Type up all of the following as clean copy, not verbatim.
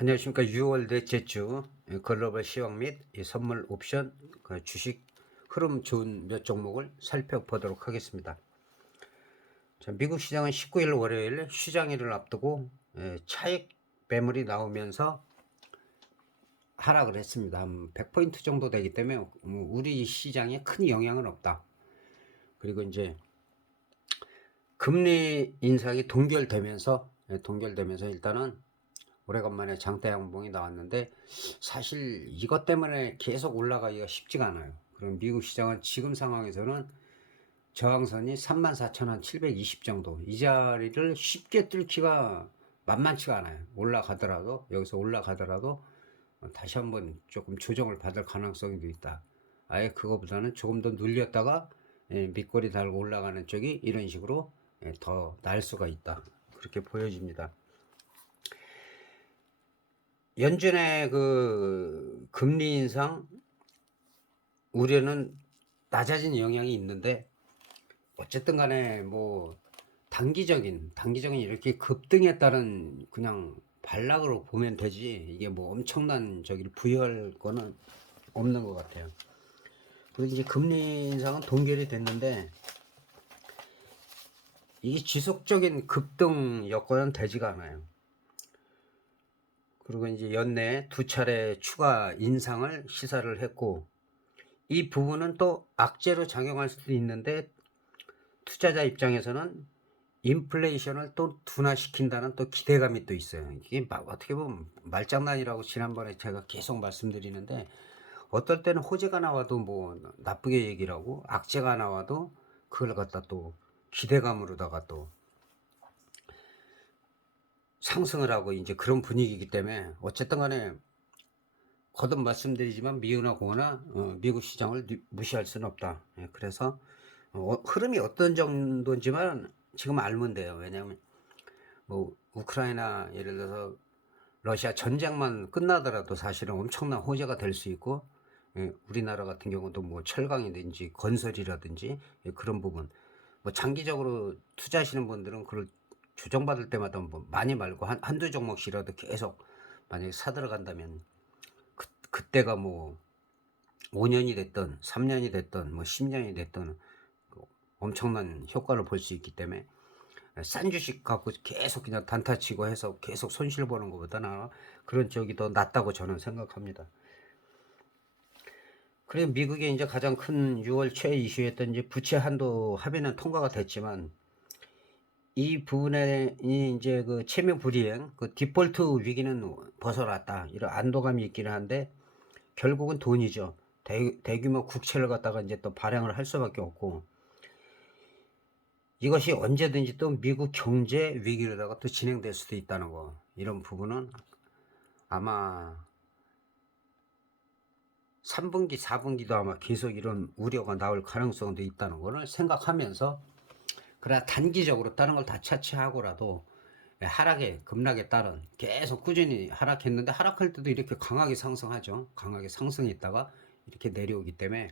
안녕하십니까. 6월 넷째 주 글로벌 시황 및 이 선물 옵션 주식 흐름 좋은 몇 종목을 살펴보도록 하겠습니다. 자, 미국 시장은 19일 월요일 시장일을 앞두고 차익 매물이 나오면서 하락을 했습니다. 한 100포인트 정도 되기 때문에 우리 시장에 큰 영향은 없다. 그리고 이제 금리 인상이 동결되면서 일단은 오래간만에 장대 양봉이 나왔는데 사실 이것 때문에 계속 올라가기가 쉽지가 않아요. 그럼 미국 시장은 지금 상황에서는 저항선이 34,720 정도, 이 자리를 쉽게 뚫기가 만만치가 않아요. 여기서 올라가더라도 다시 한번 조금 조정을 받을 가능성도 있다. 아예 그거보다는 조금 더 눌렸다가 밑꼬리 달고 올라가는 쪽이 이런 식으로 더 날 수가 있다. 그렇게 보여집니다. 연준의 그 금리 인상 우려는 낮아진 영향이 있는데, 어쨌든 간에 뭐 단기적인 이렇게 급등에 따른 그냥 반락으로 보면 되지, 이게 뭐 엄청난 저기를 부여할 거는 없는 것 같아요. 그리고 이제 금리 인상은 동결이 됐는데 이게 지속적인 급등 여건은 되지가 않아요. 그리고 이제 연내 두 차례 추가 인상을 시사를 했고, 이 부분은 또 악재로 작용할 수도 있는데, 투자자 입장에서는 인플레이션을 또 둔화시킨다는 또 기대감이 또 있어요. 이게 어떻게 보면 말장난이라고 지난번에 제가 계속 말씀드리는데, 어떨 때는 호재가 나와도 뭐 나쁘게 얘기를 하고, 악재가 나와도 그걸 갖다 또 기대감으로다가 또 상승을 하고, 이제 그런 분위기이기 때문에 어쨌든 간에 거듭 말씀드리지만 미유나 고나 미국 시장을 무시할 수는 없다. 그래서 흐름이 어떤 정도인지만 지금 알면 돼요. 왜냐하면 뭐 우크라이나 예를 들어서 러시아 전쟁만 끝나더라도 사실은 엄청난 호재가 될 수 있고, 우리나라 같은 경우도 뭐 철강이든지 건설이라든지 그런 부분, 뭐 장기적으로 투자하시는 분들은 그걸 조정받을 때마다 뭐 많이 말고 한두 종목씩이라도 계속 만약에 사들어간다면 그때가 뭐 5년이 됐든 3년이 됐든 뭐 10년이 됐든 엄청난 효과를 볼 수 있기 때문에, 싼 주식 갖고 계속 그냥 단타 치고 해서 계속 손실 보는 것보다는 그런 쪽이 더 낫다고 저는 생각합니다. 그리고 미국의 이제 가장 큰 6월 최 이슈였던 이제 부채 한도 합의는 통과가 됐지만, 이 부분에 이제 그 채무 불이행, 그 디폴트 위기는 벗어났다, 이런 안도감이 있기는 한데, 결국은 돈이죠. 대규모 국채를 갖다가 이제 또 발행을 할 수밖에 없고, 이것이 언제든지 또 미국 경제 위기로다가 또 진행될 수도 있다는 거, 이런 부분은 아마 3분기, 4분기도 아마 계속 이런 우려가 나올 가능성도 있다는 거를 생각하면서, 그러나 단기적으로 다른 걸 다 차치하고라도 급락에 따른 계속 꾸준히 하락했는데, 하락할 때도 이렇게 강하게 상승하죠. 강하게 상승했다가 이렇게 내려오기 때문에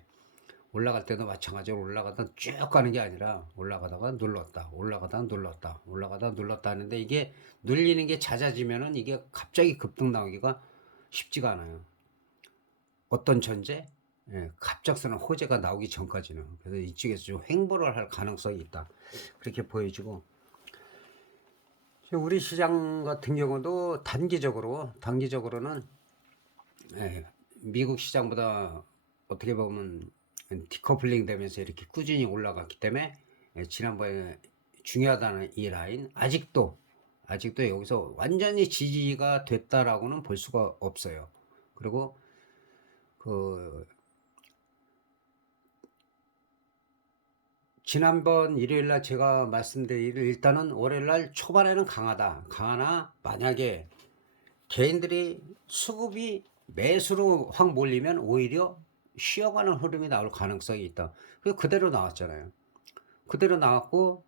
올라갈 때도 마찬가지로 올라가다 쭉 가는 게 아니라 올라가다가 눌렀다, 올라가다가 눌렀다, 올라가다가 눌렀다 하는데, 이게 눌리는 게 잦아지면은 이게 갑자기 급등 나오기가 쉽지가 않아요. 어떤 전제? 갑작스러운 호재가 나오기 전까지는. 그래서 이쪽에서 좀 횡보를 할 가능성이 있다, 그렇게 보여지고, 우리 시장 같은 경우도 단기적으로는 미국 시장보다 어떻게 보면 디커플링 되면서 이렇게 꾸준히 올라갔기 때문에, 지난번에 중요하다는 이 라인 아직도 여기서 완전히 지지가 됐다라고는 볼 수가 없어요. 그리고 그 지난번 일요일날 제가 말씀드린, 일단은 월요일날 초반에는 강하나 만약에 개인들이 수급이 매수로 확 몰리면 오히려 쉬어가는 흐름이 나올 가능성이 있다. 그대로 나왔잖아요. 그대로 나왔고,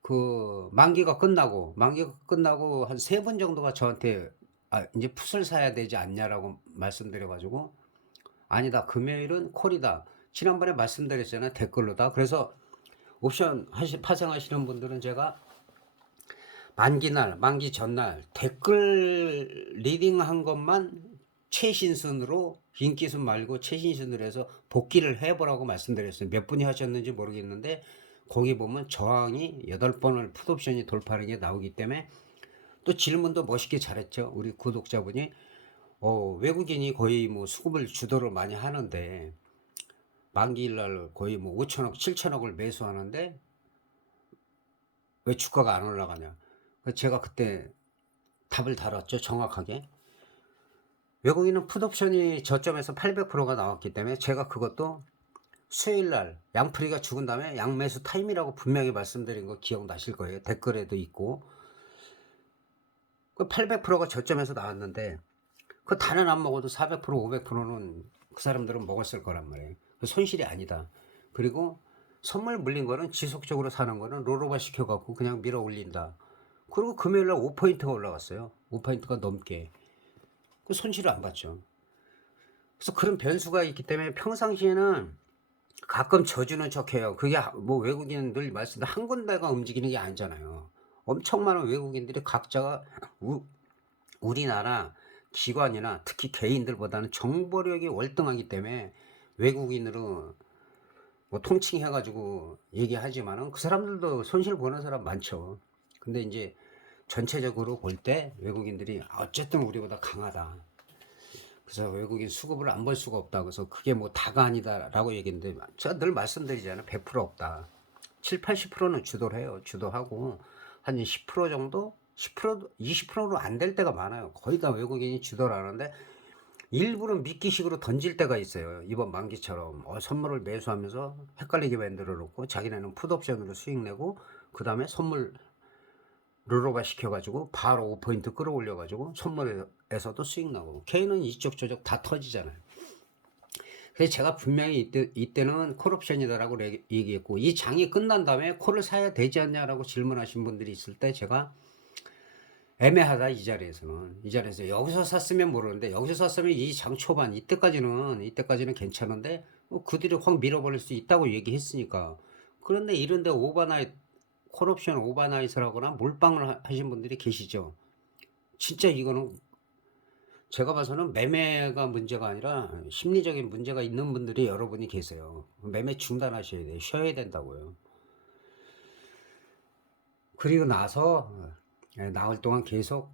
그 만기가 끝나고 한 3분 정도가 저한테 이제 풋을 사야 되지 않냐라고 말씀드려가지고, 아니다, 금요일은 콜이다, 지난번에 말씀드렸잖아요, 댓글로다. 그래서 옵션 파생하시는 분들은 제가 만기날, 만기 전날 댓글 리딩한 것만 최신순으로 인기순 말고 최신순으로 해서 복귀를 해보라고 말씀드렸어요. 몇 분이 하셨는지 모르겠는데 거기 보면 저항이 8번을 풋옵션이 돌파하는 게 나오기 때문에 또 질문도 멋있게 잘했죠. 우리 구독자분이 외국인이 거의 뭐 수급을 주도를 많이 하는데 만기일날 거의 뭐 5천억, 7천억을 매수하는데 왜 주가가 안 올라가냐. 제가 그때 답을 달았죠. 정확하게. 외국인은 풋옵션이 저점에서 800%가 나왔기 때문에 제가 그것도 수요일날 양풀이가 죽은 다음에 양매수 타임이라고 분명히 말씀드린 거 기억나실 거예요. 댓글에도 있고. 그 800%가 저점에서 나왔는데 그 단은 안 먹어도 400%, 500%는 그 사람들은 먹었을 거란 말이에요. 그 손실이 아니다. 그리고 선물 물린 거는 지속적으로 사는 거는 롤오버 시켜갖고 그냥 밀어 올린다. 그리고 금요일날 5포인트가 올라갔어요. 5포인트가 넘게. 그 손실을 안 봤죠. 그래서 그런 변수가 있기 때문에 평상시에는 가끔 져주는 척해요. 그게 뭐 외국인은 늘 말씀도 한 군데가 움직이는 게 아니잖아요. 엄청 많은 외국인들이 각자가 우리나라 기관이나 특히 개인들보다는 정보력이 월등하기 때문에 외국인으로 뭐 통칭해가지고 얘기하지만은 그 사람들도 손실 보는 사람 많죠. 근데 이제 전체적으로 볼 때 외국인들이 어쨌든 우리보다 강하다. 그래서 외국인 수급을 안 볼 수가 없다. 그래서 그게 뭐 다가 아니다라고 얘기했는데 제가 늘 말씀드리잖아요. 100% 없다. 7, 80%는 주도를 해요. 주도하고 한 10% 정도? 10%, 20%로 안 될 때가 많아요. 거의 다 외국인이 주도를 하는데 일부러 미끼식으로 던질 때가 있어요. 이번 만기처럼 선물을 매수하면서 헷갈리게 만들어 놓고 자기네는 풋옵션으로 수익 내고 그 다음에 선물 롤오버 시켜가지고 바로 5포인트 끌어올려가지고 선물에서도 수익 나고 K는 이쪽 저쪽 다 터지잖아요. 그래서 제가 분명히 이때는 콜옵션이다라고 얘기했고 이 장이 끝난 다음에 콜을 사야 되지 않냐라고 질문하신 분들이 있을 때 제가 애매하다. 이 자리에서 여기서 샀으면 모르는데 여기서 샀으면 이 장 초반 이때까지는 괜찮은데 그 뒤로 확 밀어버릴 수 있다고 얘기했으니까. 그런데 이런데 오버나잇 콜옵션 오버나잇을 하거나 몰빵을 하신 분들이 계시죠. 진짜 이거는 제가 봐서는 매매가 문제가 아니라 심리적인 문제가 있는 분들이 여러분이 계세요. 매매 중단하셔야 돼요. 쉬어야 된다고요. 그리고 나서 나흘 동안 계속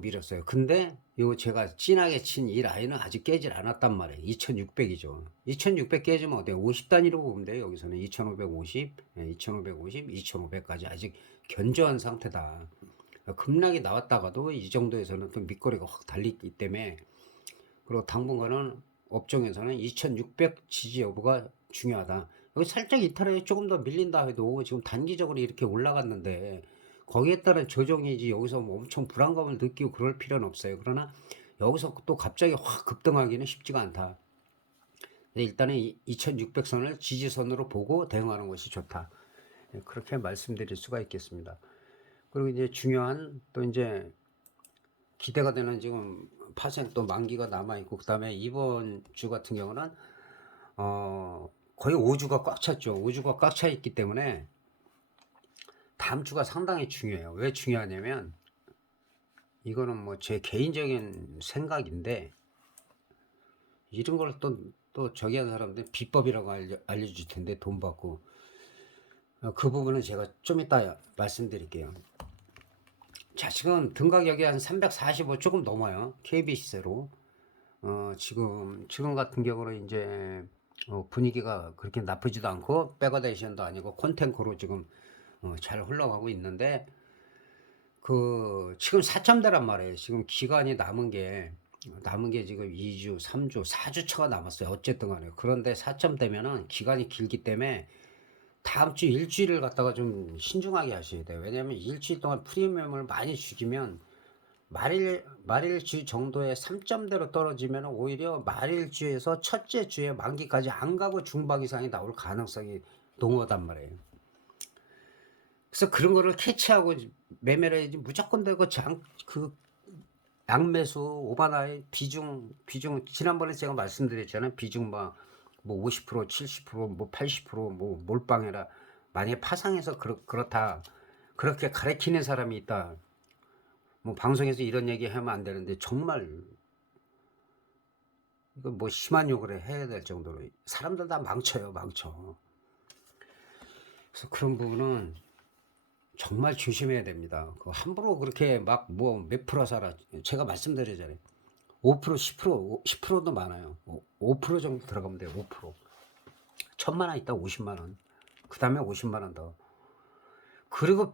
밀었어요. 근데 요 제가 진하게 친 이 라인은 아직 깨질 않았단 말이에요. 2600이죠. 2600 깨지면 어때요? 50단위로 보면 돼요. 여기서는 2550, 2550, 2500까지 아직 견조한 상태다. 급락이 나왔다가도 이 정도에서는 또 밑거리가 확 달리기 때문에, 그리고 당분간은 업종에서는 2600 지지 여부가 중요하다. 여기 살짝 이탈해 조금 더 밀린다 해도 지금 단기적으로 이렇게 올라갔는데 거기에 따른 조정이지 여기서 뭐 엄청 불안감을 느끼고 그럴 필요는 없어요. 그러나 여기서 또 갑자기 확 급등하기는 쉽지가 않다. 일단은 2600선을 지지선으로 보고 대응하는 것이 좋다. 그렇게 말씀드릴 수가 있겠습니다. 그리고 이제 중요한 또 이제 기대가 되는 지금 파생 또 만기가 남아있고, 그 다음에 이번 주 같은 경우는 거의 5주가 꽉 찼죠. 5주가 꽉 차 있기 때문에 다음 주가 상당히 중요해요. 왜 중요하냐면 이거는 뭐 제 개인적인 생각인데 이런 걸 또 저기 하는 사람들 비법이라고 알려줄 텐데 돈 받고 그 부분은 제가 좀 이따 말씀드릴게요. 자, 지금 등가격이 한 345 조금 넘어요. KBC세로. 지금 같은 경우는 이제 분위기가 그렇게 나쁘지도 않고 백어데이션도 아니고 콘텐츠로 지금 잘 흘러가고 있는데 지금 4점대란 말이에요. 지금 기간이 남은 게 지금 2주, 3주, 4주차가 남았어요. 어쨌든 간에. 그런데 4점대면은 기간이 길기 때문에 다음 주 일주일을 갖다가 좀 신중하게 하셔야 돼요. 왜냐하면 일주일 동안 프리미엄을 많이 죽이면 말일주 정도의 3점대로 떨어지면 오히려 말일주에서 첫째 주에 만기까지 안 가고 중반 이상이 나올 가능성이 농후하단 말이에요. 그래서 그런 거를 캐치하고 매매를 해야지 무조건 되고 양매수 오바나이 비중 지난번에 제가 말씀드렸잖아요. 비중 뭐 50%, 70%, 뭐 80%, 뭐 몰빵해라. 만약에 파상해서 그렇다. 그렇게 가르치는 사람이 있다. 뭐 방송에서 이런 얘기 하면 안 되는데 정말 이거 뭐 심한 욕을 해야 될 정도로 사람들 다 망쳐요, 망쳐. 그래서 그런 부분은 정말 조심해야 됩니다. 그 함부로 그렇게 막 뭐 몇 프로 사라. 제가 말씀드리잖아요. 5%, 10%, 10%도 많아요. 5% 정도 들어가면 돼요. 5%. 1,000만 원 있다 50만 원. 그 다음에 50만 원 더. 그리고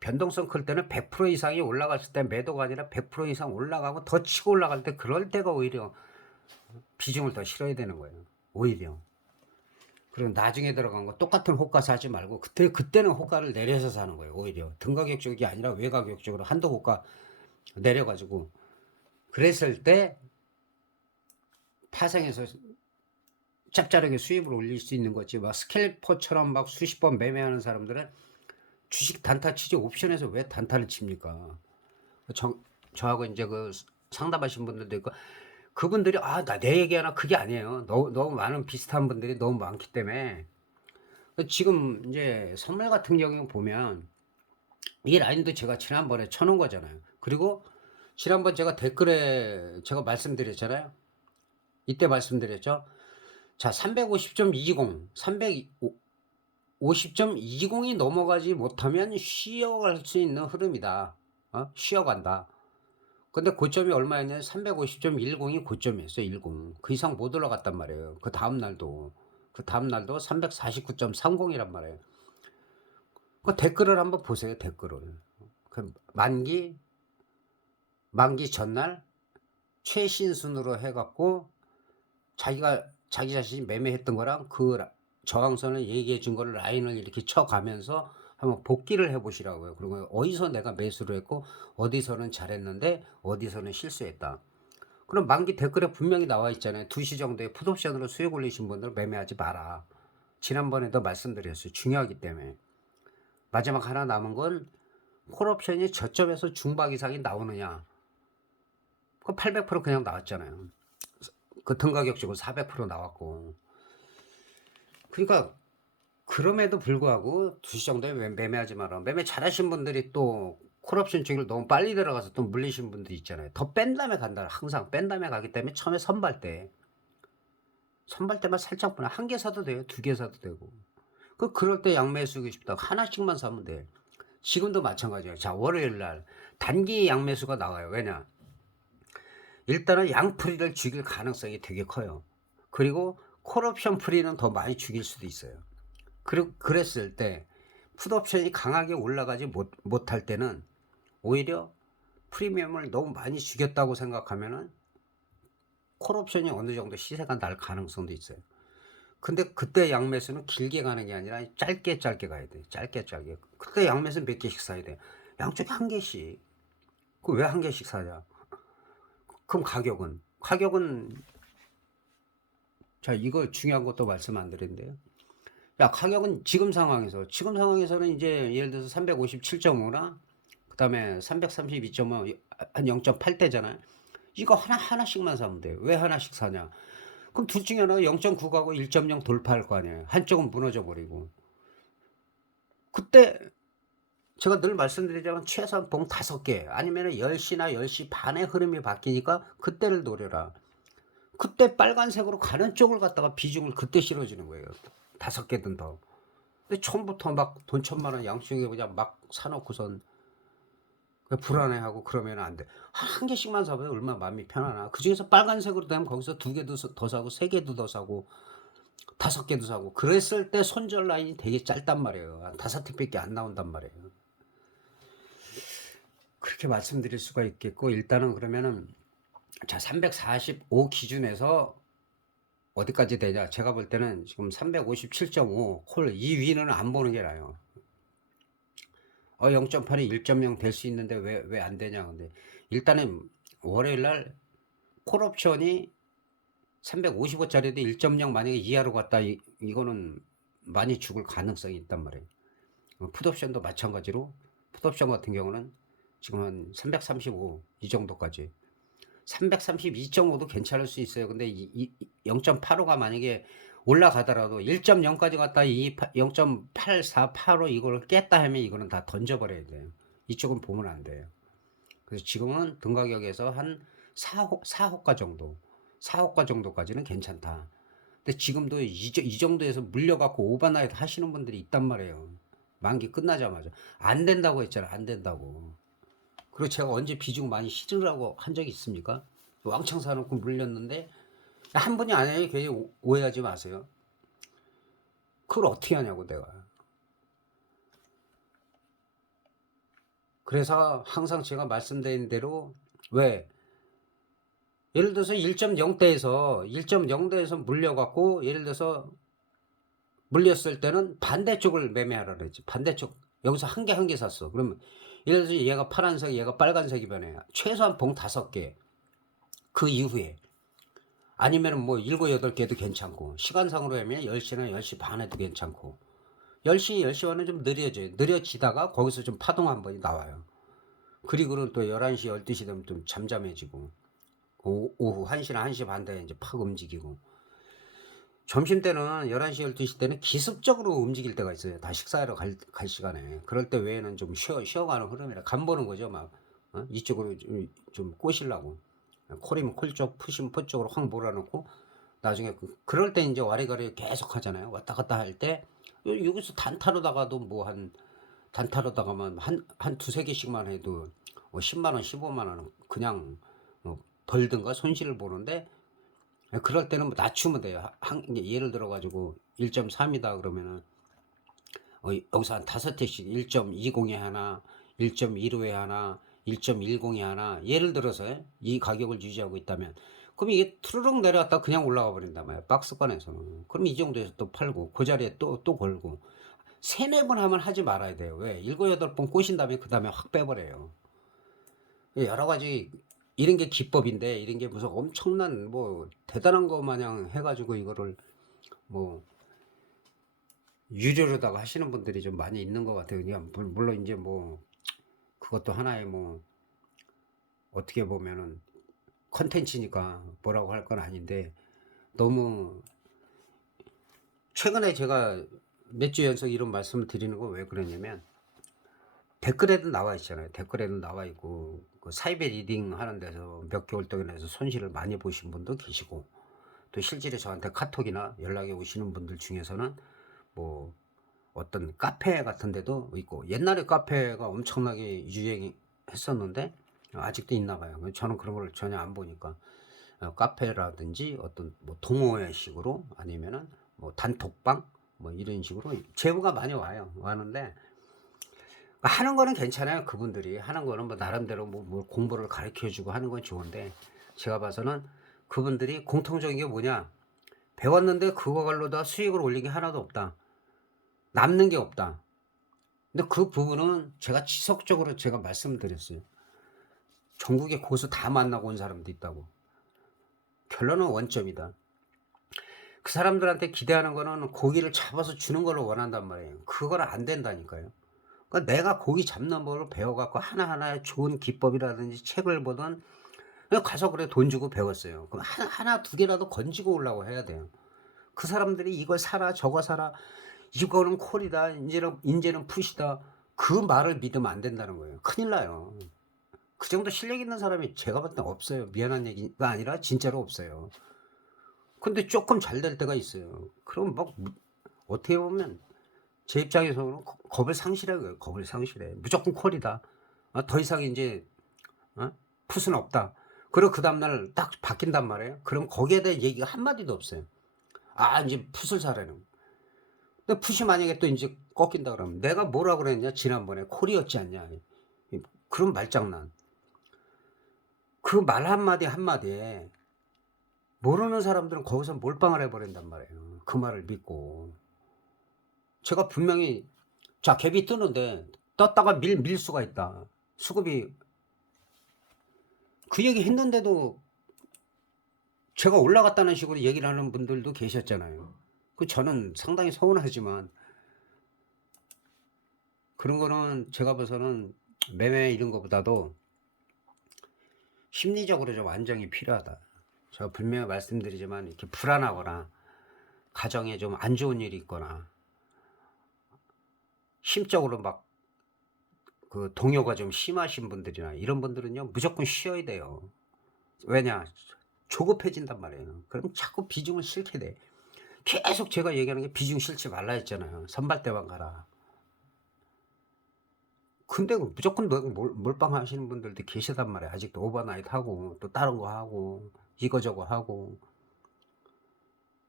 변동성 클 때는 100% 이상이 올라갔을 때 매도가 아니라 100% 이상 올라가고 더 치고 올라갈 때 그럴 때가 오히려 비중을 더 실어야 되는 거예요. 오히려. 그리고 나중에 들어간 거 똑같은 호가 사지 말고 그때는 호가를 내려서 사는 거예요. 오히려 등가격 쪽이 아니라 외가격 쪽으로 한도 호가 내려가지고 그랬을 때 파생해서 짭짤하게 수입을 올릴 수 있는 거지. 막 스캘퍼처럼 막 수십 번 매매하는 사람들은 주식 단타 치지 옵션에서 왜 단타를 칩니까? 저하고 이제 그 상담하신 분들도 있고 그분들이 나 내 얘기하나 그게 아니에요. 너무 많은 비슷한 분들이 너무 많기 때문에 지금 이제 선물 같은 경우 보면 이 라인도 제가 지난번에 쳐놓은 거잖아요. 그리고 지난번 제가 댓글에 제가 말씀드렸잖아요. 이때 말씀드렸죠. 자, 350.20, 350.20이 넘어가지 못하면 쉬어갈 수 있는 흐름이다. 쉬어간다. 근데 고점이 얼마였냐면 350.10이 고점이었어요. 10. 그 이상 못 올라갔단 말이에요. 그 다음날도 349.30이란 말이에요. 그 댓글을 한번 보세요. 댓글을. 그 만기 전날 최신순으로 해갖고 자기 자신이 매매했던 거랑 그 저항선을 얘기해 준 거를 라인을 이렇게 쳐가면서 한번 복기를 해보시라고요. 그리고 어디서 내가 매수를 했고 어디서는 잘했는데 어디서는 실수했다. 그럼 만기 댓글에 분명히 나와 있잖아요. 2시 정도에 풋옵션으로 수익 올리신 분들 매매하지 마라. 지난번에도 말씀드렸어요. 중요하기 때문에. 마지막 하나 남은 건 콜옵션이 저점에서 중박 이상이 나오느냐. 그 800% 그냥 나왔잖아요. 그 등가격적으로 400% 나왔고. 그러니까 그럼에도 불구하고 2시 정도에 매매하지 마라. 매매 잘하신 분들이 또 콜옵션 쪽을 너무 빨리 들어가서 또 물리신 분들이 있잖아요. 더 뺀 다음에 간다. 항상 뺀 다음에 가기 때문에 처음에 선발 때만 살짝 보나 한 개 사도 돼요. 2개 사도 되고. 그럴 때 양매 쓰고 싶다. 하나씩만 사면 돼. 지금도 마찬가지예요. 자, 월요일 날 단기 양매수가 나와요. 왜냐? 일단은 양풀이를 죽일 가능성이 되게 커요. 그리고 콜옵션 풀이는 더 많이 죽일 수도 있어요. 그랬을 때 풋옵션이 강하게 올라가지 못할 때는 오히려 프리미엄을 너무 많이 죽였다고 생각하면은 콜옵션이 어느 정도 시세가 날 가능성도 있어요. 근데 그때 양매수는 길게 가는 게 아니라 짧게 가야 돼. 짧게. 그때 양매수 몇 개씩 사야 돼. 양쪽에 한 개씩. 그 왜 한 개씩 사냐? 그럼 가격은 자, 이거 중요한 것도 말씀 안 드렸는데요. 야, 가격은 지금 상황에서는 이제 예를 들어서 357.5나 그 다음에 332.5 한 0.8대잖아요. 이거 하나씩만 사면 돼요. 왜 하나씩 사냐? 그럼 둘 중에 하나가 0.9 가고 1.0 돌파할 거 아니에요. 한쪽은 무너져 버리고. 그때 제가 늘 말씀드리자면 최소한 봉 5개 아니면 10시나 10시 반에 흐름이 바뀌니까 그때를 노려라. 그때 빨간색으로 가는 쪽을 갖다가 비중을 그때 실어주는 거예요. 5개든 더. 근데 처음부터 막 돈 1,000만 원 양쪽에 그냥 막 사놓고선 불안해하고 그러면 안 돼. 한 개씩만 사봐요. 얼마나 마음이 편하나. 그 중에서 빨간색으로 되면 거기서 2개도 더 사고 3개도 더 사고 5개도 사고 그랬을 때 손절 라인이 되게 짧단 말이에요. 한 5틱밖에 안 나온단 말이에요. 그렇게 말씀드릴 수가 있겠고 일단은 그러면은 자 345 기준에서 어디까지 되냐. 제가 볼 때는 지금 357.5 콜 이 위는 안 보는 게 나아요. 0.8이 1.0 될 수 있는데 왜 안 되냐. 근데 일단은 월요일 날 콜옵션이 355짜리도 1.0 만약에 이하로 갔다 이거는 많이 죽을 가능성이 있단 말이에요. 풋옵션도 마찬가지로 풋옵션 같은 경우는 지금 한 335 이 정도까지 332.5도 괜찮을 수 있어요. 근데 0.85가 만약에 올라가더라도 1.0까지 갔다 0.8485 이걸 깼다 하면 이거는 다 던져버려야 돼요. 이쪽은 보면 안 돼요. 그래서 지금은 등가격에서 한 4호가 정도, 4호가 정도까지는 괜찮다. 근데 지금도 이 정도에서 물려갖고 오버나잇 하시는 분들이 있단 말이에요. 만기 끝나자마자. 안 된다고 했잖아. 안 된다고. 그리고 제가 언제 비중 많이 실으라고 한 적이 있습니까? 왕창 사놓고 물렸는데 한 분이 안 해요. 괜히 오해하지 마세요. 그걸 어떻게 하냐고 내가. 그래서 항상 제가 말씀드린 대로 왜 예를 들어서 1.0대에서 물려갖고 예를 들어서 물렸을 때는 반대쪽을 매매하라 그랬지. 반대쪽 여기서 한 개 샀어. 그러면 예를 들어서 얘가 파란색 얘가 빨간색이 변해. 최소한 봉 5개. 그 이후에 아니면 뭐 7, 8개도 괜찮고 시간상으로 하면 10시나 10시 반에도 괜찮고 10시, 10시 반에 좀 느려져요. 느려지다가 거기서 좀 파동 한 번이 나와요. 그리고는 또 11시, 12시 되면 좀 잠잠해지고 오후 1시나 1시 반 되면 이제 팍 움직이고 점심때는 11시, 12시 때는 기습적으로 움직일 때가 있어요. 다 식사하러 갈 시간에. 그럴 때 외에는 좀 쉬어가는 흐름이라 간 보는 거죠. 막 이쪽으로 좀 꼬시려고. 콜이면 콜쪽, 푸시면 푸 쪽으로 확 몰아놓고 나중에 그럴 때 이제 와리가리 계속 하잖아요. 왔다 갔다 할 때 여기서 단타로다가도 뭐 단타로다가만 한 두세 개씩만 해도 10만원, 15만원 그냥 벌든가 손실을 보는데 그럴 때는 뭐 낮추면 돼요. 예를 들어가지고 1.3이다 그러면은 여기서 한 5회씩 1.20에 하나, 1.15에 하나, 1.10에 하나 예를 들어서 이 가격을 유지하고 있다면 그럼 이게 트르륵 내려왔다 그냥 올라가 버린단 말이야. 박스권에서는. 그럼 이 정도에서 또 팔고 그 자리에 또 걸고 3, 4번 하면 하지 말아야 돼요. 왜? 7, 8번 꼬신 다음에 그 다음에 확 빼버려요. 여러 가지 이런 게 기법인데 이런 게 무슨 엄청난 뭐 대단한 거 마냥 해가지고 이거를 뭐 유료로다가 하시는 분들이 좀 많이 있는 것 같아요. 그냥 물론 이제 뭐 그것도 하나의 뭐 어떻게 보면은 컨텐츠니까 뭐라고 할 건 아닌데 너무 최근에 제가 몇 주 연속 이런 말씀을 드리는 거 왜 그러냐면 댓글에도 나와 있잖아요. 댓글에도 나와 있고 그 사이베 리딩 하는 데서 몇 개월 동안에서 손실을 많이 보신 분도 계시고 또 실제로 저한테 카톡이나 연락이 오시는 분들 중에서는 뭐 어떤 카페 같은 데도 있고 옛날에 카페가 엄청나게 유행했었는데 아직도 있나 봐요. 저는 그런 걸 전혀 안 보니까 카페라든지 어떤 뭐 동호회 식으로 아니면은 뭐 단톡방 뭐 이런 식으로 제보가 많이 왔는데 하는 거는 괜찮아요. 그분들이 하는 거는 뭐 나름대로 뭐 공부를 가르쳐 주고 하는 건 좋은데 제가 봐서는 그분들이 공통적인 게 뭐냐 배웠는데 그거걸로 다 수익을 올린 게 하나도 없다. 남는 게 없다. 근데 그 부분은 제가 지속적으로 제가 말씀드렸어요. 전국에 고수 다 만나고 온 사람도 있다고. 결론은 원점이다. 그 사람들한테 기대하는 거는 고기를 잡아서 주는 걸로 원한단 말이에요. 그건 안 된다니까요. 그러니까 내가 고기 잡는 법을 배워갖고 하나하나 좋은 기법이라든지 책을 보든 그냥 가서 그래 돈 주고 배웠어요. 그럼 하나 두 개라도 건지고 오려고 해야 돼요. 그 사람들이 이걸 사라 저거 사라 이거는 콜이다 이제는 푸시다 그 말을 믿으면 안 된다는 거예요. 큰일 나요. 그 정도 실력 있는 사람이 제가 봤을 때 없어요. 미안한 얘기가 아니라 진짜로 없어요. 근데 조금 잘 될 때가 있어요. 그럼 막 어떻게 보면 제 입장에서는 겁을 상실해. 겁을 상실해. 무조건 콜이다. 더 이상 이제 풋은 없다. 그리고 그 다음날 딱 바뀐단 말이에요. 그럼 거기에 대한 얘기가 한마디도 없어요. 이제 풋을 사라는. 근데 풋이 만약에 또 이제 꺾인다 그러면 내가 뭐라 그랬냐 지난번에 콜이었지 않냐. 그런 말장난. 그 말 한마디 한마디에 모르는 사람들은 거기서 몰빵을 해버린단 말이에요. 그 말을 믿고. 제가 분명히 자 갭이 뜨는데 떴다가 밀 수가 있다. 수급이 그 얘기 했는데도 제가 올라갔다는 식으로 얘기를 하는 분들도 계셨잖아요. 그 저는 상당히 서운하지만 그런 거는 제가 봐서는 매매 이런 거보다도 심리적으로 좀 안정이 필요하다. 제가 분명히 말씀드리지만 이렇게 불안하거나 가정에 좀 안 좋은 일이 있거나 심적으로 막 그 동요가 좀 심하신 분들이나 이런 분들은요 무조건 쉬어야 돼요. 왜냐? 조급해진단 말이에요. 그럼 자꾸 비중을 싫게 돼. 계속 제가 얘기하는 게 비중 싫지 말라 했잖아요. 선발대만 가라. 근데 무조건 몰빵하시는 분들도 계시단 말이에요. 아직도 오버나이트 하고 또 다른 거 하고 이거저거 하고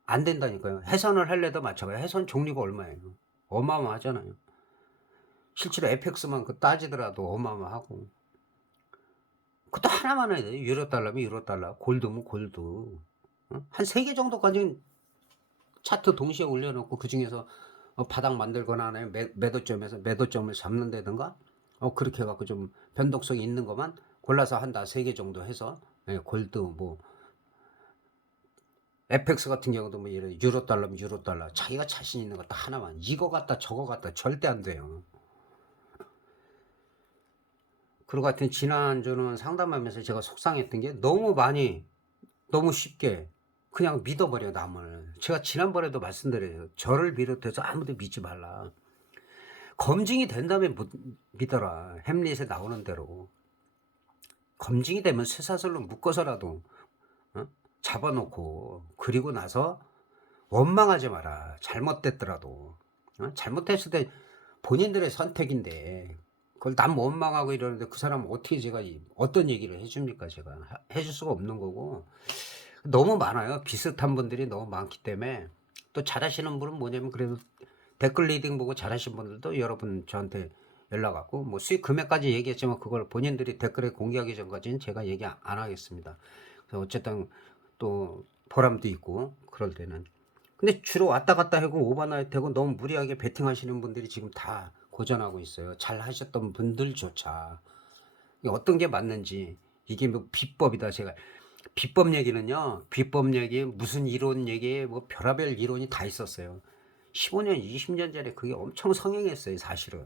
안 된다니까요. 해선을 할래도 마찬가지예요. 해선 종류가 얼마예요. 어마어마하잖아요. 실제로 FX만 그 따지더라도 어마어마하고. 그것도 하나만 해야 돼요. 유로 달러면 유로 달러, 골드면 골드. 어? 한 3개 정도까지는 차트 동시에 올려놓고 그중에서 바닥 만들거나 아니면 매도점에서 매도점을 잡는다든가 그렇게 해 갖고 좀 변동성이 있는 것만 골라서 한다. 3개 정도 해서 예, 골드 뭐 FX 같은 경우도 뭐 예를 유로 달러면 유로 달러 자기가 자신 있는 거 딱 하나만 이거 같다 저거 같다 절대 안 돼요. 그리고 하여튼 지난주는 상담하면서 제가 속상했던 게 너무 쉽게 그냥 믿어버려 남을. 제가 지난번에도 말씀드려요. 저를 비롯해서 아무도 믿지 말라. 검증이 된 다음에 믿어라. 햄릿에 나오는 대로. 검증이 되면 쇠사슬로 묶어서라도 어? 잡아놓고 그리고 나서 원망하지 마라. 잘못됐더라도. 잘못했을 때 본인들의 선택인데 그걸 남 원망하고 이러는데 그 사람 어떻게 제가 어떤 얘기를 해줍니까? 제가 해줄 수가 없는 거고. 너무 많아요. 비슷한 분들이 너무 많기 때문에 또 잘하시는 분은 뭐냐면 그래도 댓글 리딩 보고 잘하신 분들도 여러분 저한테 연락 왔고 뭐 수익 금액까지 얘기했지만 그걸 본인들이 댓글에 공개하기 전까지는 제가 얘기 안 하겠습니다. 그래서 어쨌든 또 보람도 있고 그럴 때는 근데 주로 왔다 갔다 하고 오버나이트 하고 너무 무리하게 베팅하시는 분들이 지금 다 고전하고 있어요. 잘 하셨던 분들조차 이게 어떤 게 맞는지 이게 뭐 비법이다 제가 비법 얘기는요. 비법 얘기 무슨 이론 얘기 뭐 별의별 이론이 다 있었어요. 15년 20년 전에 그게 엄청 성행했어요 사실은.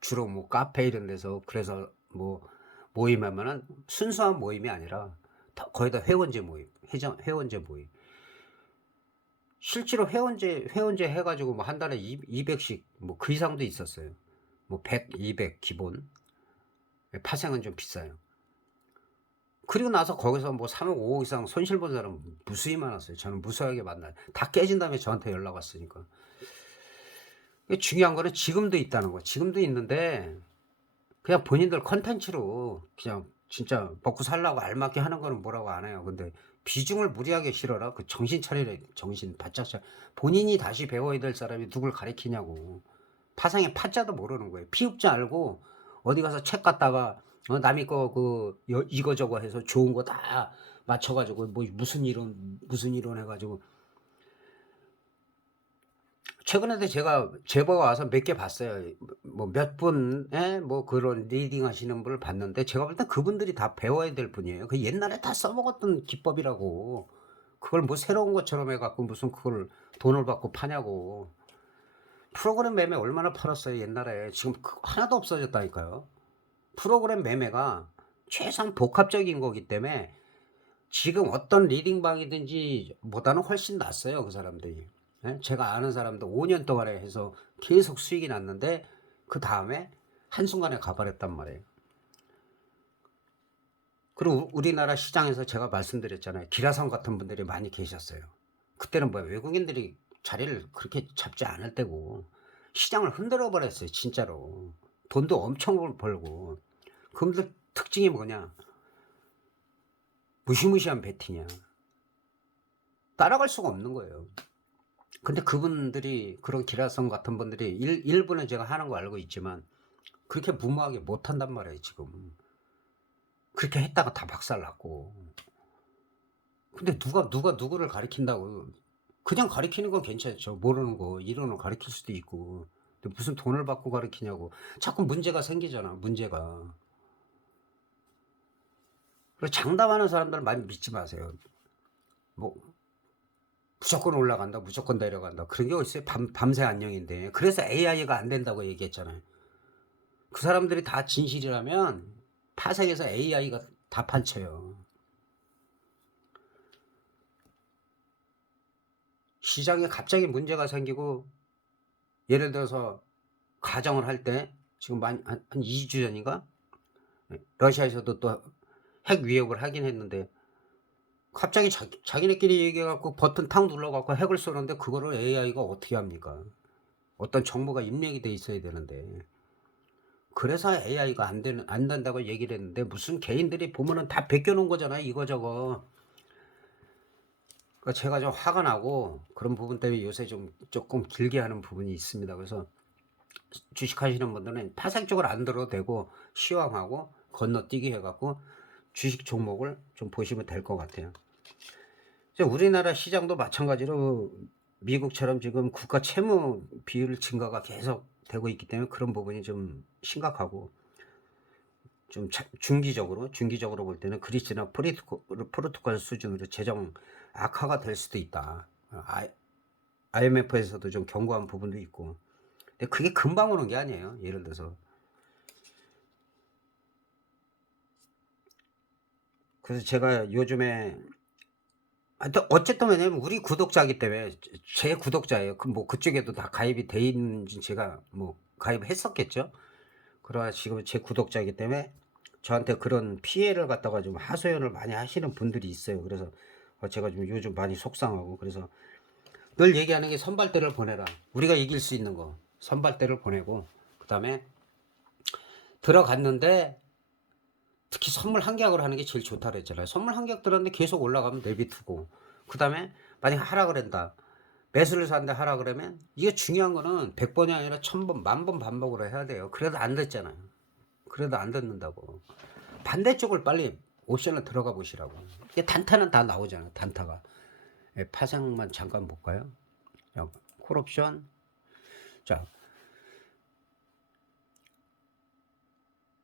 주로 뭐 카페 이런 데서 그래서 뭐 모임하면은 순수한 모임이 아니라 거의 다 회원제 모임 회원제 모임 실제로 회원제 해가지고 뭐 한 달에 200씩 뭐 그 이상도 있었어요. 뭐 100, 200 기본 파생은 좀 비싸요. 그리고 나서 거기서 뭐 3억 5억 이상 손실 본 사람 무수히 많았어요. 저는 무수하게 만나요. 다 깨진 다음에 저한테 연락 왔으니까. 중요한 거는 지금도 있다는 거. 지금도 있는데 그냥 본인들 컨텐츠로 그냥 진짜 먹고 살라고 알맞게 하는 거는 뭐라고 안 해요. 근데 비중을 무리하게 실어라. 그 정신 차리래. 정신 바짝 차려. 본인이 다시 배워야 될 사람이 누굴 가리키냐고. 파상의 파자도 모르는 거예요. 피읍자 알고 어디 가서 책 갖다가 남이 거 이거저거 해서 좋은 거 다 맞춰가지고 뭐 무슨 이론 해가지고 최근에도 제가 제보가 와서 몇 개 봤어요. 뭐 몇 분의 뭐 그런 리딩 하시는 분을 봤는데 제가 볼 때 그분들이 다 배워야 될 분이에요. 그 옛날에 다 써먹었던 기법이라고. 그걸 뭐 새로운 것처럼 해갖고 무슨 그걸 돈을 받고 파냐고. 프로그램 매매 얼마나 팔았어요 옛날에. 지금 하나도 없어졌다니까요. 프로그램 매매가 최상 복합적인 거기 때문에 지금 어떤 리딩방이든지 보다는 훨씬 낫어요 그 사람들이. 예? 제가 아는 사람도 5년 동안에 해서 계속 수익이 났는데 그 다음에 한순간에 가버렸단 말이에요. 그리고 우리나라 시장에서 제가 말씀드렸잖아요. 기라성 같은 분들이 많이 계셨어요. 그때는 뭐 외국인들이 자리를 그렇게 잡지 않을 때고 시장을 흔들어 버렸어요 진짜로. 돈도 엄청 벌고. 그분들 특징이 뭐냐 무시무시한 베팅이야. 따라갈 수가 없는 거예요. 근데 그분들이 그런 기라성 같은 분들이 일부는 제가 하는 거 알고 있지만 그렇게 무모하게 못한단 말이에요 지금. 그렇게 했다가 다 박살났고. 근데 누가 누구를 가리킨다고. 그냥 가리키는 건 괜찮죠. 모르는 거 이론을 가리킬 수도 있고. 근데 무슨 돈을 받고 가리키냐고. 자꾸 문제가 생기잖아 문제가. 그리고 장담하는 사람들 많이 믿지 마세요. 뭐 무조건 올라간다 무조건 내려간다 그런 게 어딨어요. 밤새 안녕인데. 그래서 AI가 안 된다고 얘기했잖아요. 그 사람들이 다 진실이라면 파생해서 AI가 다 판쳐요. 시장에 갑자기 문제가 생기고 예를 들어서 가정을 할 때 지금 한 2주 전인가 러시아에서도 또 핵 위협을 하긴 했는데 갑자기 자기네끼리 얘기해 갖고 버튼 탁 눌러 갖고 핵을 쏘는데 그거를 AI가 어떻게 합니까? 어떤 정보가 입력이 돼 있어야 되는데. 그래서 AI가 안 된다고 얘기를 했는데 무슨 개인들이 보면은 다 베껴 놓은 거잖아요, 이거저거. 그러니까 제가 좀 화가 나고 그런 부분 때문에 요새 좀 조금 길게 하는 부분이 있습니다. 그래서 주식하시는 분들은 파생적으로 안 들어도 되고 시황하고 건너뛰기 해 갖고 주식 종목을 좀 보시면 될 것 같아요. 이제 우리나라 시장도 마찬가지로 미국처럼 지금 국가 채무 비율 증가가 계속 되고 있기 때문에 그런 부분이 좀 심각하고 좀 중기적으로 볼 때는 그리스나 포르투갈 수준으로 재정 악화가 될 수도 있다. IMF에서도 좀 경고한 부분도 있고. 근데 그게 금방 오는 게 아니에요. 예를 들어서. 그래서 제가 요즘에 하여튼 어쨌든 왜냐면 우리 구독자이기 때문에 제 구독자예요. 뭐 그쪽에도 다 가입이 돼 있는지 제가 뭐 가입했었겠죠. 그러나 지금 제 구독자이기 때문에 저한테 그런 피해를 갖다가 좀 하소연을 많이 하시는 분들이 있어요. 그래서 제가 좀 요즘 많이 속상하고 그래서 늘 얘기하는 게 선발대를 보내라. 우리가 이길 수 있는 거 선발대를 보내고 그다음에 들어갔는데 특히 선물 한계약으로 하는 게 제일 좋다 그랬잖아요. 선물 한계약 들었는데 계속 올라가면 내비두고 그다음에 만약 하락을 한다. 매수를 샀는데 하락을 그러면 이게 중요한 거는 100번이 아니라 1000번, 10,000번 반복으로 해야 돼요. 그래도 안 됐잖아요. 그래도 안 듣는다고. 반대쪽을 빨리 옵션을 들어가 보시라고. 이게 단타는 다 나오잖아요. 단타가. 예, 파생만 잠깐 볼까요? 콜옵션. 자,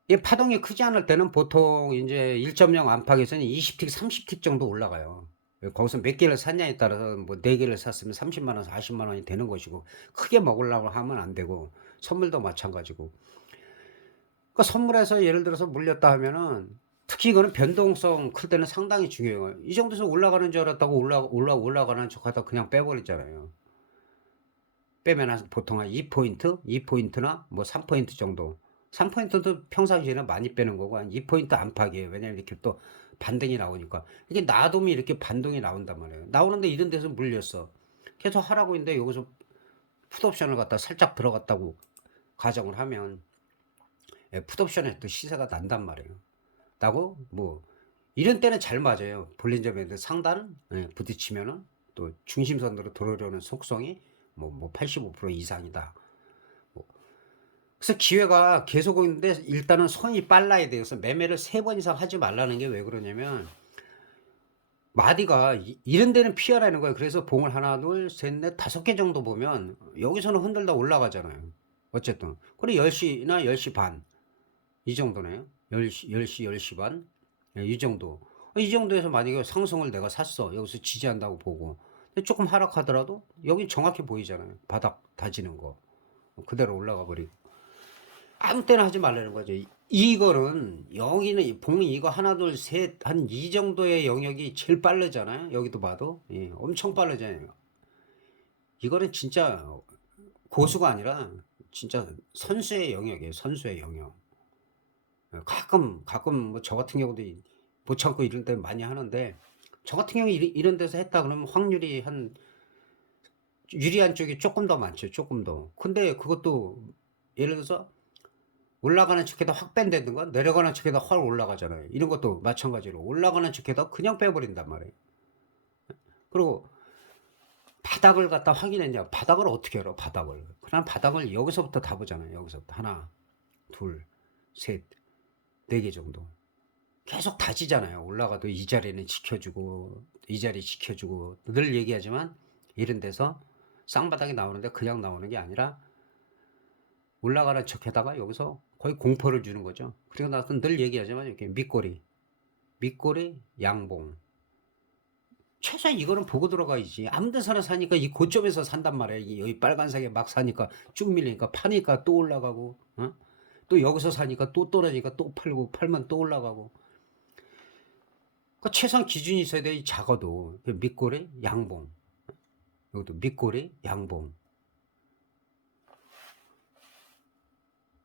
이 파동이 크지 않을 때는 보통 이제 1.0 안팎에서는 20틱, 30틱 정도 올라가요. 거기서 몇 개를 샀냐에 따라서 뭐 4개를 샀으면 30만 원, 40만 원이 되는 것이고 크게 먹으려고 하면 안 되고 선물도 마찬가지고. 그러니까 선물에서 예를 들어서 물렸다 하면은 특히 이거는 변동성 클 때는 상당히 중요해요. 이 정도에서 올라가는 줄 알았다고 올라가는 척하다 그냥 빼버리잖아요. 빼면 보통 한 2포인트, 2포인트나 뭐 3포인트 정도. 3포인트도 평상시에는 많이 빼는 거고 한 2포인트 안팎이에요. 왜냐면 이렇게 또 반등이 나오니까. 이게 놔두면 이렇게 반동이 나온단 말이에요. 나오는데 이런 데서 물렸어. 계속 하라고 있는데 여기서 풋옵션을 갖다 살짝 들어갔다고 가정을 하면 풋옵션에 또 시세가 난단 말이에요. 나고 뭐 이런 때는 잘 맞아요. 볼린저 밴드 상단 부딪히면은 또 중심선으로 들어오려는 속성이 뭐 85% 이상이다. 뭐. 그래서 기회가 계속 있는데 일단은 손이 빨라야 돼요. 그래서 매매를 3번 이상 하지 말라는 게 왜 그러냐면 마디가 이런 데는 피하라는 거예요. 그래서 봉을 하나, 둘, 셋, 넷, 5개 정도 보면 여기서는 흔들다 올라가잖아요. 어쨌든. 그리고 10시나 10시 반. 이 정도네요. 10시 반. 이 정도. 이 정도에서 만약에 상승을 내가 샀어. 여기서 지지한다고 보고. 근데 조금 하락하더라도 여기 정확히 보이잖아요. 바닥 다지는 거. 그대로 올라가 버리고. 아무 때나 하지 말라는 거죠. 이거는 여기는 봉이 이거 하나 둘 셋 한 이 정도의 영역이 제일 빠르잖아요. 여기도 봐도 엄청 빠르잖아요. 이거는 진짜 고수가 아니라 진짜 선수의 영역이에요. 선수의 영역. 가끔 뭐 저 같은 경우도 못 참고 이런 데 많이 하는데 저 같은 경우 이런 데서 했다 그러면 확률이 한 유리한 쪽이 조금 더 많죠. 조금 더. 근데 그것도 예를 들어서 올라가는 척해도 확 뺀다든가 내려가는 척해도 확 올라가잖아요. 이런 것도 마찬가지로 올라가는 척해도 그냥 빼버린단 말이에요. 그리고 바닥을 갖다 확인했냐? 바닥을 어떻게 알아? 바닥을. 그냥 바닥을 여기서부터 다 보잖아요. 여기서부터 하나, 둘, 셋, 4개 정도. 계속 다지잖아요. 올라가도 이 자리는 지켜주고 이 자리 지켜주고 늘 얘기하지만 이런 데서 쌍바닥이 나오는데 그냥 나오는 게 아니라 올라가는 척에다가 여기서 거의 공포를 주는 거죠. 그리고 나서 늘 얘기하지만 이렇게 밑꼬리 양봉. 최소한 이거는 보고 들어가야지. 아무 데서나 사니까 이 고점에서 산단 말이야. 여기 빨간색에 막 사니까 쭉 밀리니까 파니까 또 올라가고 또 여기서 사니까 또 떨어지니까 또 팔고 팔면 또 올라가고. 그러니까 최소한 기준이 있어야 돼. 적어도 밑꼬리 양봉. 여기도 밑꼬리 양봉,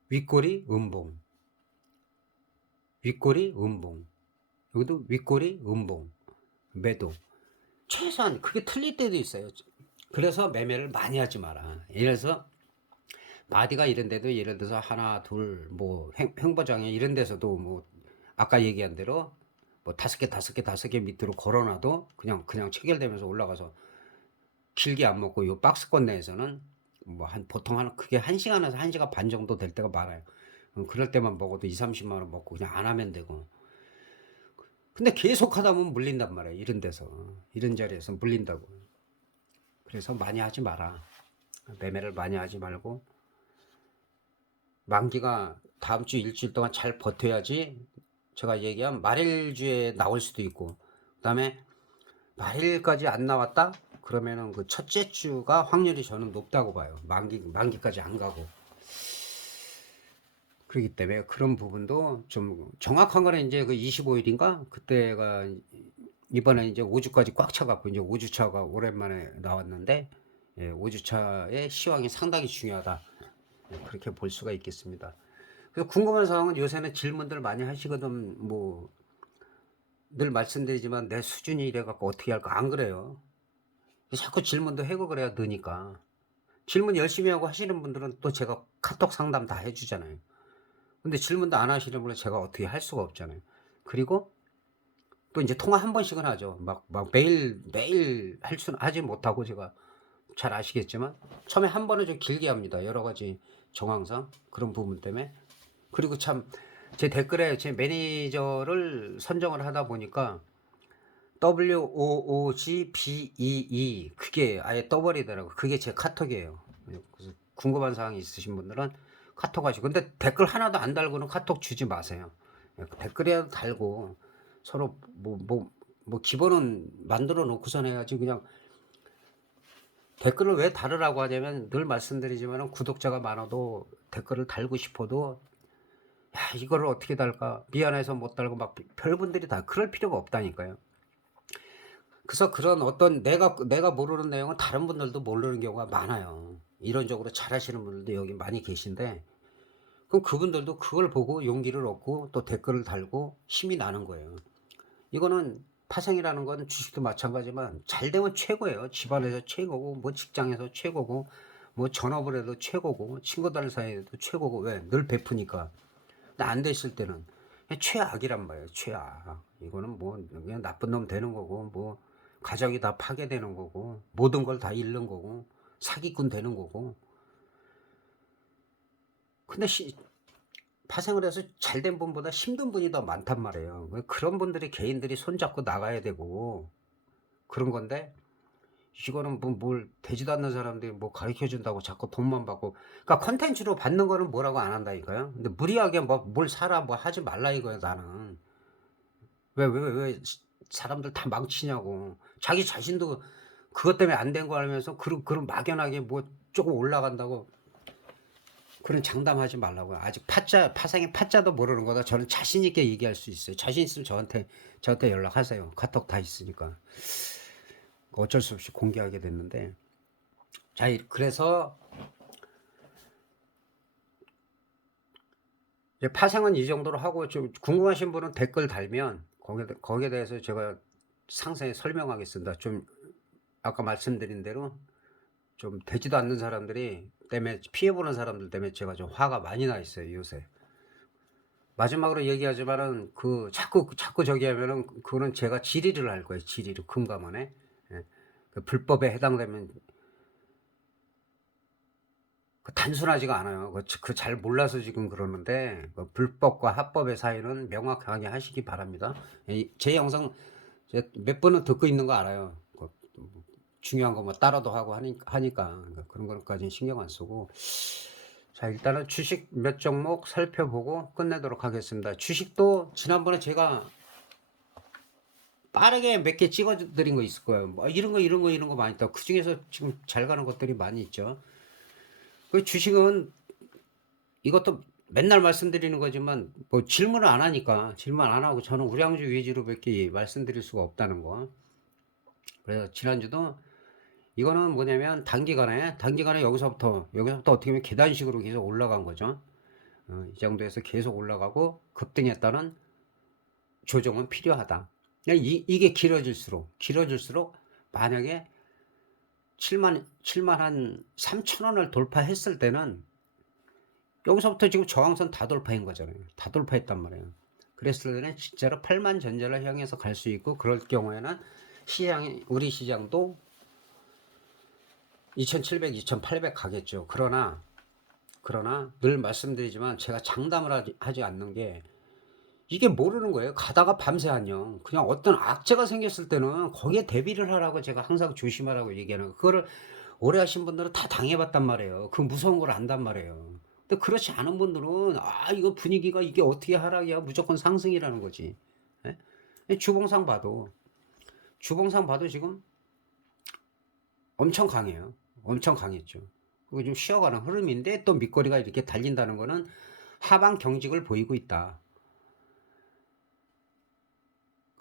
윗꼬리 음봉, 윗꼬리 음봉, 여기도 윗꼬리 음봉, 매도. 최소한 그게 틀릴 때도 있어요. 그래서 매매를 많이 하지 마라. 예를 들어서 마디가 이런 데도 예를 들어서 하나 둘 뭐 횡보장에 이런 데서도 뭐 아까 얘기한 대로 뭐 다섯 개 밑으로 걸어놔도 그냥 체결되면서 올라가서 길게 안 먹고 요 박스권 내에서는 뭐 한 보통 한 그게 1시간에서 1시간 반 정도 될 때가 많아요. 그럴 때만 먹어도 2, 30만 원 먹고 그냥 안 하면 되고. 근데 계속 하다 보면 물린단 말이에요. 이런 데서. 이런 자리에서 물린다고. 그래서 많이 하지 마라. 매매를 많이 하지 말고 만기가 다음 주 일주일 동안 잘 버텨야지 제가 얘기한 말일주에 나올 수도 있고 그다음에 말일까지 안 나왔다? 그러면은 그 첫째 주가 확률이 저는 높다고 봐요. 만기까지 안 가고. 그렇기 때문에 그런 부분도 좀 정확한 거는 이제 그 25일인가? 그때가 이번에 이제 5주까지 꽉 차갖고 이제 5주차가 오랜만에 나왔는데, 예, 5주차의 시황이 상당히 중요하다. 예, 그렇게 볼 수가 있겠습니다. 그래서 궁금한 사항은 요새는 질문들 많이 하시거든. 뭐 늘 말씀드리지만 내 수준이 이래갖고 어떻게 할까? 안 그래요. 자꾸 질문도 하고 그래야 느니까. 질문 열심히 하고 하시는 분들은 또 제가 카톡 상담 다 해주잖아요. 근데 질문도 안 하시는 분은 제가 어떻게 할 수가 없잖아요. 그리고 또 이제 통화 한 번씩은 하죠. 막 매일 하지 못하고 제가 잘 아시겠지만 처음에 한 번은 좀 길게 합니다. 여러 가지 정황상 그런 부분 때문에. 그리고 참 제 댓글에 제 매니저를 선정을 하다 보니까 WOOGBEE 그게 아예 떠버리더라고. 그게 제 카톡이에요. 그래서 궁금한 사항이 있으신 분들은 카톡 하시고. 근데 댓글 하나도 안 달고는 카톡 주지 마세요. 댓글이라도 달고 서로 뭐 기본은 만들어 놓고선 해야지. 그냥 댓글을 왜 달으라고 하냐면 늘 말씀드리지만 구독자가 많아도 댓글을 달고 싶어도 야 이거를 어떻게 달까 미안해서 못 달고 막 별분들이 다 그럴 필요가 없다니까요. 그래서 그런 어떤 내가 모르는 내용은 다른 분들도 모르는 경우가 많아요. 이론적으로 잘하시는 분들도 여기 많이 계신데 그럼 그분들도 그걸 보고 용기를 얻고 또 댓글을 달고 힘이 나는 거예요. 이거는 파생이라는 건 주식도 마찬가지지만 잘 되면 최고예요. 집안에서 최고고 뭐 직장에서 최고고 뭐 전업을 해도 최고고 친구들 사이에도 최고고 왜? 늘 베푸니까. 근데 안 됐을 때는 최악이란 말이에요. 최악. 이거는 뭐 그냥 나쁜 놈 되는 거고 뭐 가정이 다 파괴되는 거고 모든 걸 다 잃는 거고 사기꾼 되는 거고. 근데 파생을 해서 잘된 분보다 힘든 분이 더 많단 말이에요. 그런 분들이 개인들이 손잡고 나가야 되고 그런 건데 이거는 뭐 뭘 되지도 않는 사람들이 뭐 가르쳐 준다고 자꾸 돈만 받고. 그러니까 컨텐츠로 받는 거는 뭐라고 안 한다니까요. 근데 무리하게 뭐 뭘 사라 뭐 하지 말라 이거예요. 나는 왜 사람들 다 망치냐고. 자기 자신도 그것 때문에 안 된 거 알면서 그런 막연하게 뭐 조금 올라간다고 그런 장담하지 말라고요. 아직 파생의 파자도 모르는 거다. 저는 자신 있게 얘기할 수 있어요. 자신 있으면 저한테 연락하세요. 카톡 다 있으니까. 어쩔 수 없이 공개하게 됐는데. 자, 그래서 이제 파생은 이 정도로 하고 좀 궁금하신 분은 댓글 달면 거기에 대해서 제가 상세히 설명하겠습니다. 좀 아까 말씀드린 대로 좀 되지도 않는 사람들이 때문에 피해보는 사람들 때문에 제가 좀 화가 많이 나 있어요 요새. 마지막으로 얘기하지만은 자꾸 저기 하면은 그거는 제가 질의를 할 거예요. 질의를 금감원에. 예. 그 불법에 해당되면 단순하지가 않아요. 잘 몰라서 지금 그러는데 불법과 합법의 사이는 명확하게 하시기 바랍니다. 제 영상 몇 번은 듣고 있는 거 알아요. 중요한 거 뭐 따라도 하고 하니까 그런 것까지는 신경 안 쓰고. 자, 일단은 주식 몇 종목 살펴보고 끝내도록 하겠습니다. 주식도 지난번에 제가 빠르게 몇 개 찍어 드린 거 있을 거예요. 뭐 이런 거 많이 있다. 그 중에서 지금 잘 가는 것들이 많이 있죠. 그 주식은 이것도 맨날 말씀드리는 거지만 뭐 질문을 안 하니까 질문 안 하고 저는 우량주 위주로 몇 개 말씀드릴 수가 없다는 거. 그래서 지난주도 이거는 뭐냐면 단기간에 여기서부터 어떻게 보면 계단식으로 계속 올라간 거죠. 이 정도에서 계속 올라가고 급등했다는 조정은 필요하다. 이게 길어질수록 만약에 7만 한 3천 원을 돌파했을 때는 여기서부터 지금 저항선 다 돌파한 거잖아요. 다 돌파했단 말이에요. 그랬을 때는 진짜로 8만 전자를 향해서 갈 수 있고, 그럴 경우에는 우리 시장도 2700, 2800 가겠죠. 그러나 늘 말씀드리지만 제가 장담을 하지 않는 게, 이게 모르는 거예요. 가다가 밤새 안녕. 그냥 어떤 악재가 생겼을 때는 거기에 대비를 하라고 제가 항상 조심하라고 얘기하는 거. 그거를 오래 하신 분들은 다 당해봤단 말이에요. 그 무서운 걸 안단 말이에요. 근데 그렇지 않은 분들은 이거 분위기가 이게 어떻게 하락이야, 무조건 상승이라는 거지. 예? 주봉상 봐도 지금 엄청 강해요. 엄청 강했죠. 그리고 좀 쉬어가는 흐름인데 또 밑거리가 이렇게 달린다는 거는 하방 경직을 보이고 있다.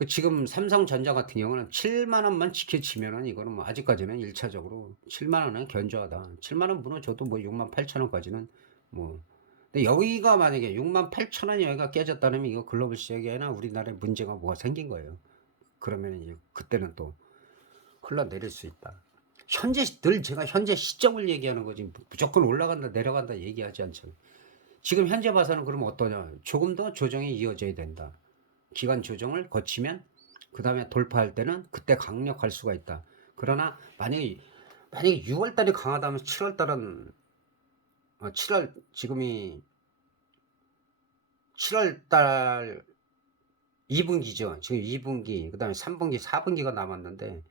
지금 삼성전자 같은 경우는 7만원만 지켜지면은 이거는 뭐 아직까지는 1차적으로 7만원은 견조하다. 7만원 무너져도 뭐 6만 8천원까지는 뭐. 근데 여기가 만약에 6만 8천원이 여기가 깨졌다면 이거 글로벌 시장에나 우리나라에 문제가 뭐가 생긴 거예요. 그러면 이제 그때는 또 흘러내릴 수 있다. 제가 현재 시점을 얘기하는 거지, 무조건 올라간다 내려간다 얘기하지 않죠. 지금 현재 봐서는 그러면 어떠냐, 조금 더 조정이 이어져야 된다. 기간 조정을 거치면 그 다음에 돌파할 때는 그때 강력할 수가 있다. 그러나 만약에 6월달이 강하다면 7월달은 지금이 7월달 2분기죠. 지금 2분기, 그 다음에 3분기, 4분기가 남았는데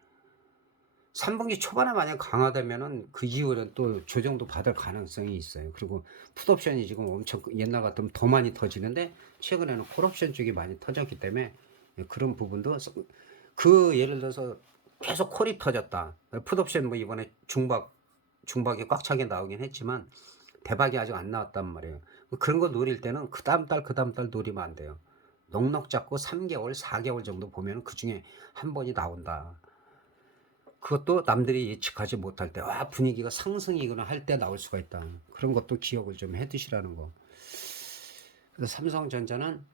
3분기 초반에 만약 강화되면은 그 이후에는 또 조정도 받을 가능성이 있어요. 그리고 풋옵션이 지금 엄청 옛날 같으면 더 많이 터지는데 최근에는 콜옵션 쪽이 많이 터졌기 때문에 그런 부분도 예를 들어서 계속 콜이 터졌다. 풋옵션 뭐 이번에 중박이 꽉 차게 나오긴 했지만 대박이 아직 안 나왔단 말이에요. 그런 거 노릴 때는 그 다음 달 노리면 안 돼요. 넉넉 잡고 3개월, 4개월 정도 보면 그 중에 한 번이 나온다. 그것도 남들이 예측하지 못할 때, 분위기가 상승이거나 할 때 나올 수가 있다. 그런 것도 기억을 좀 해 두시라는 거. 그래서 삼성전자는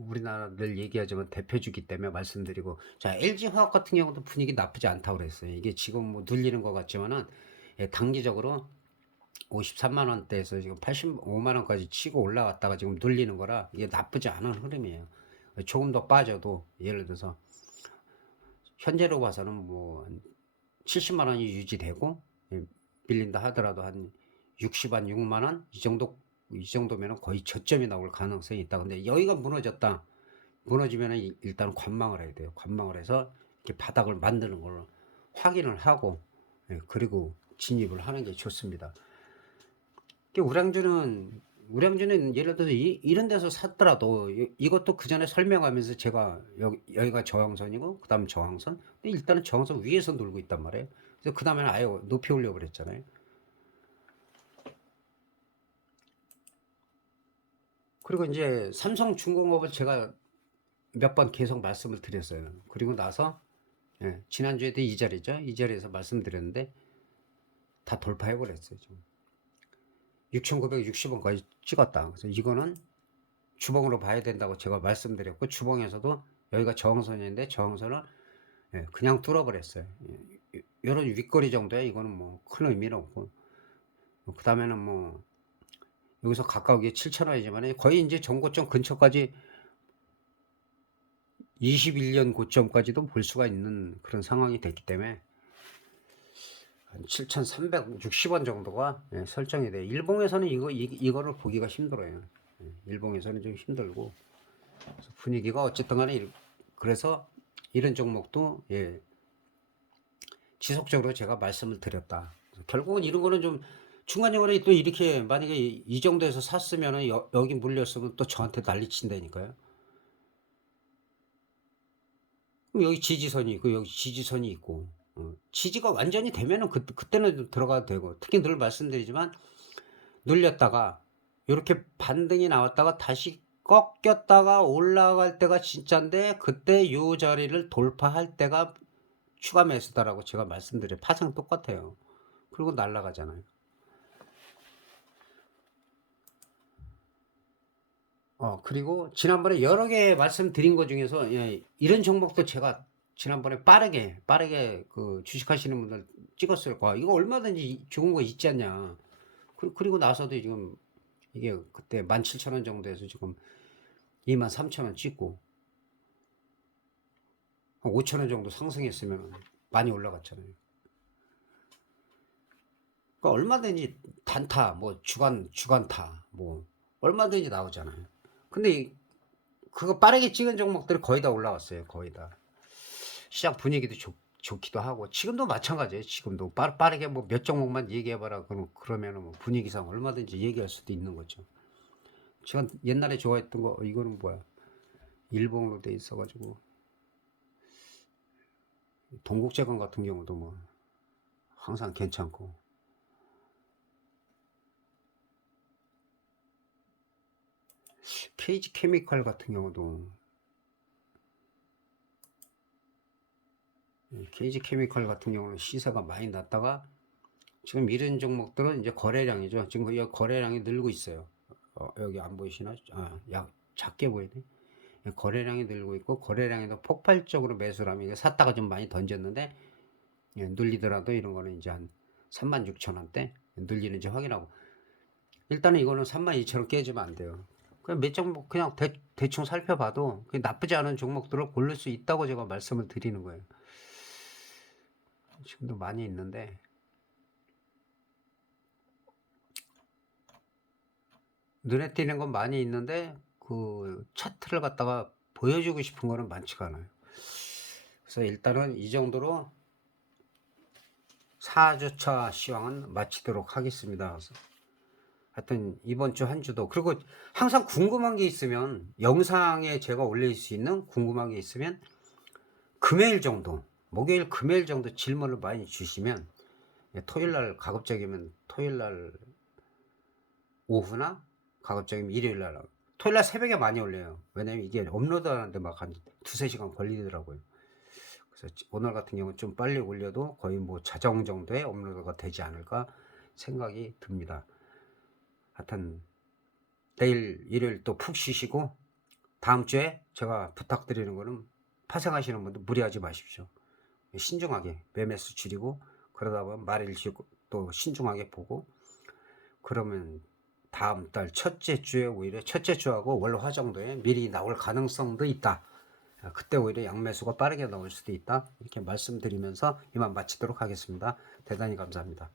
우리나라 늘 얘기하지만 대표주기 때문에 말씀드리고, 자, LG화학 같은 경우도 분위기 나쁘지 않다고 그랬어요. 이게 지금 뭐 눌리는 것 같지만은, 단기적으로 53만 원대에서 지금 85만 원까지 치고 올라갔다가 지금 눌리는 거라 이게 나쁘지 않은 흐름이에요. 조금 더 빠져도, 예를 들어서 현재로 봐서는 뭐 70만 원이 유지되고, 밀린다 하더라도 한 60한 6만 원 이 정도면 거의 저점이 나올 가능성이 있다. 근데 여기가 무너지면 일단 관망을 해야 돼요. 관망을 해서 이렇게 바닥을 만드는 걸 확인을 하고, 그리고 진입을 하는 게 좋습니다. 우량주는 예를 들어서 이런 데서 샀더라도 이것도 그 전에 설명하면서 제가 여기가 저항선이고 그 다음 저항선, 근데 일단은 저항선 위에서 놀고 있단 말이에요. 그래서 그 다음에는 아예 높이 올려 그랬잖아요. 그리고 이제 삼성중공업을 제가 몇 번 계속 말씀을 드렸어요. 그리고 나서 지난주에도 이 자리에서 말씀드렸는데 다 돌파해 버렸어요. 6,960원까지 찍었다. 그래서 이거는 주봉으로 봐야 된다고 제가 말씀드렸고, 주봉에서도 여기가 저항선인데 저항선을 그냥 뚫어버렸어요. 이런 윗거리 정도야. 이거는 뭐 큰 의미는 없고, 그 다음에는 뭐 여기서 가까우게 7,000원이지만 거의 이제 전고점 근처까지 21년 고점까지도 볼 수가 있는 그런 상황이 됐기 때문에 한 7,360원 정도가 설정이 돼요. 일봉에서는 이거를 보기가 힘들어요. 일봉에서는 좀 힘들고, 분위기가 어쨌든 간에 그래서 이런 종목도 지속적으로 제가 말씀을 드렸다. 결국은 이런 거는 좀 중간중간에 또 이렇게 만약에 이 정도에서 샀으면 여기 물렸으면 또 저한테 난리친다니까요. 그럼 여기 지지선이 있고 여기 지지선이 있고, 지지가 완전히 되면은 그때는 들어가도 되고, 특히 늘 말씀드리지만 눌렸다가 이렇게 반등이 나왔다가 다시 꺾였다가 올라갈 때가 진짜인데, 그때 요 자리를 돌파할 때가 추가 매수다라고 제가 말씀드려요. 파생 똑같아요. 그리고 날아가잖아요. 그리고 지난번에 여러 개 말씀드린 것 중에서 이런 종목도 제가 지난번에 빠르게 그 주식하시는 분들 찍었을 거야. 이거 얼마든지 좋은 거 있지 않냐. 그리고 나서도 지금 이게 그때 17,000원 정도에서 지금 23,000원 찍고 한 5,000원 정도 상승했으면 많이 올라갔잖아요. 그러니까 얼마든지 단타, 뭐 주간타, 뭐 얼마든지 나오잖아요. 근데 그거 빠르게 찍은 종목들이 거의 다 올라왔어요. 거의 다. 시장 분위기도 좋기도 하고 지금도 마찬가지예요. 지금도 빠르게 뭐 몇 종목만 얘기해봐라. 그러면은 뭐 분위기상 얼마든지 얘기할 수도 있는 거죠. 제가 옛날에 좋아했던 거 이거는 뭐야? 일본으로 돼 있어가지고 동국제건 같은 경우도 뭐 항상 괜찮고 KG 케미칼 같은 경우도 KG 케미칼 같은 경우는 시세가 많이 났다가 지금 이런 종목들은 이제 거래량이죠. 지금 여기 거래량이 늘고 있어요. 여기 안 보이시나? 작게 보이네. 거래량이 늘고 있고 거래량에도 폭발적으로 매수를 하면 이게 샀다가 좀 많이 던졌는데 눌리더라도 이런 거는 이제 한 36,000원대 눌리는지 확인하고 일단은 이거는 32,000원 깨지면 안 돼요. 그냥 몇 종목 그냥 대충 살펴봐도 나쁘지 않은 종목들을 고를 수 있다고 제가 말씀을 드리는 거예요. 지금도 많이 있는데 눈에 띄는 건 많이 있는데 그 차트를 갖다가 보여주고 싶은 거는 많지가 않아요. 그래서 일단은 이 정도로 4주차 시황은 마치도록 하겠습니다. 그래서 하여튼 이번 주 한 주도 그리고 항상 궁금한 게 있으면 영상에 제가 올릴 수 있는 궁금한 게 있으면 금요일 정도 목요일 금요일 정도 질문을 많이 주시면 토요일날 가급적이면 토요일날 오후나 가급적이면 일요일날 토요일날 새벽에 많이 올려요. 왜냐면 이게 업로드하는데 막 한 두세 시간 걸리더라고요. 그래서 오늘 같은 경우는 좀 빨리 올려도 거의 뭐 자정 정도의 업로드가 되지 않을까 생각이 듭니다. 하여튼 내일 일요일 또 푹 쉬시고 다음 주에 제가 부탁드리는 거는 파생하시는 분들 무리하지 마십시오. 신중하게 매매수 줄이고 그러다 보면 말일씩 또 신중하게 보고 그러면 다음 달 첫째 주에 오히려 첫째 주하고 월 화 정도에 미리 나올 가능성도 있다. 그때 오히려 양매수가 빠르게 나올 수도 있다. 이렇게 말씀드리면서 이만 마치도록 하겠습니다. 대단히 감사합니다.